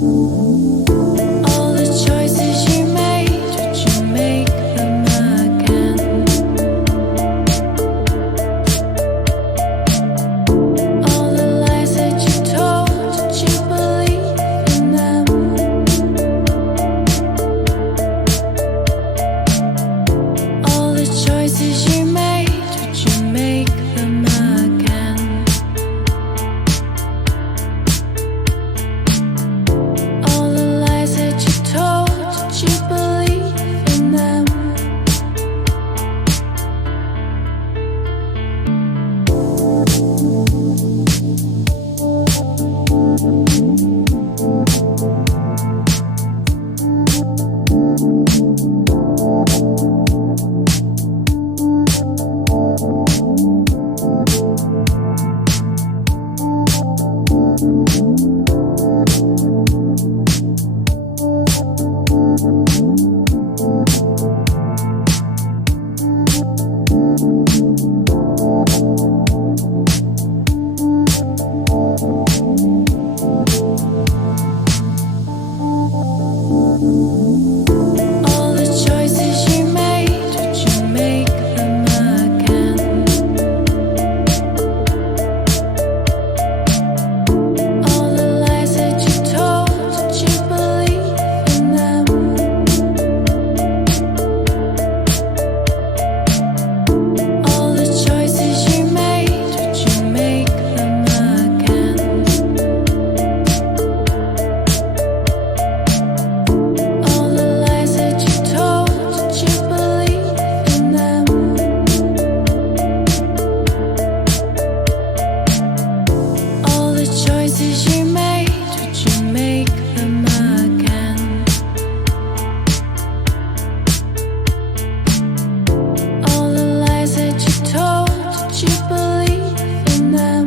All the choices you made, would you make them again? All the lies that you told, did you believe in them? All the choices you made, would you make them again? All the lies that you told, did you believe in them? All the choices you made, would you make them again? All the lies that you told, did you believe in them? All the choices you made, would you make them again? All the lies that you told, did you believe in them? All the choices you made, would you make them again? All the lies that you told, did you believe in them?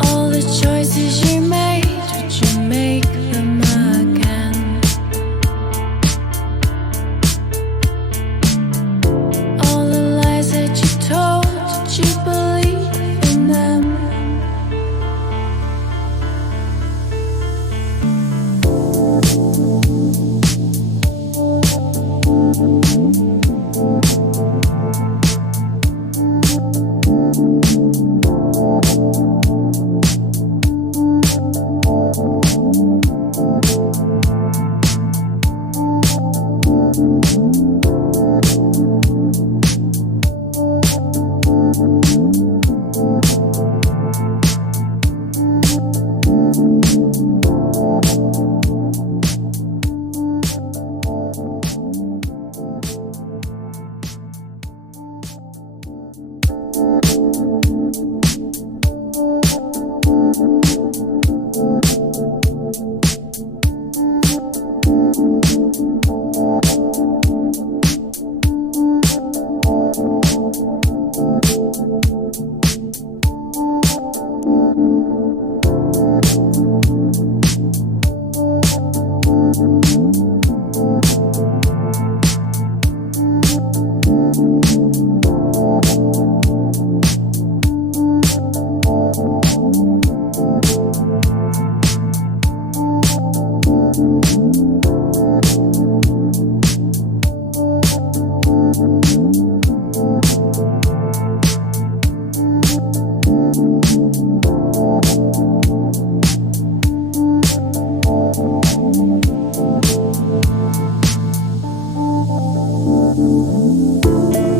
All the choices you made, would you make them again? All the lies that you told, did you believe in them?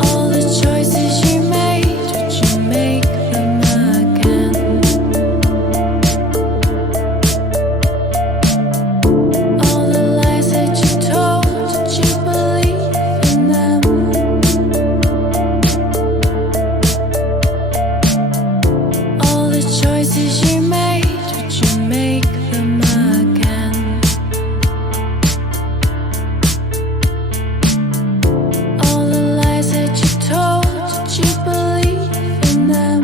All the choices you made, would you make them again? All the lies that you told, did you believe in them? All the choices you made, would you make them again? All the lies that you told, did you believe in them?